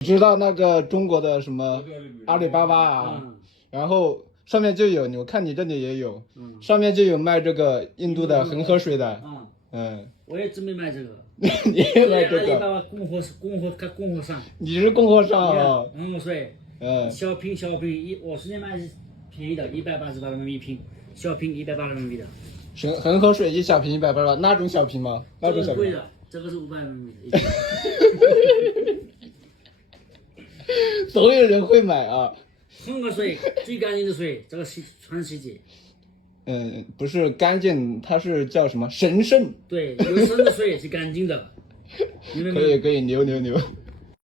你知道那个中国的什么阿里巴巴啊，然后上面就有，我看你这里也有，上面就有卖这个印度的恒河水的，我也准备买这个。你也买这阿里巴个？巴供货商。你是供货商啊？恒河水，小瓶，我之前买是便宜的，188人民币一瓶，小瓶180人民币的。恒河水一小瓶180，那种小瓶吗？那种小瓶。贵的，这个是500人民币的。总有人会买啊。恒河水最干净的水，这个全世界。不是干净，它是叫什么神圣？对，有生的水是干净的。可以，牛。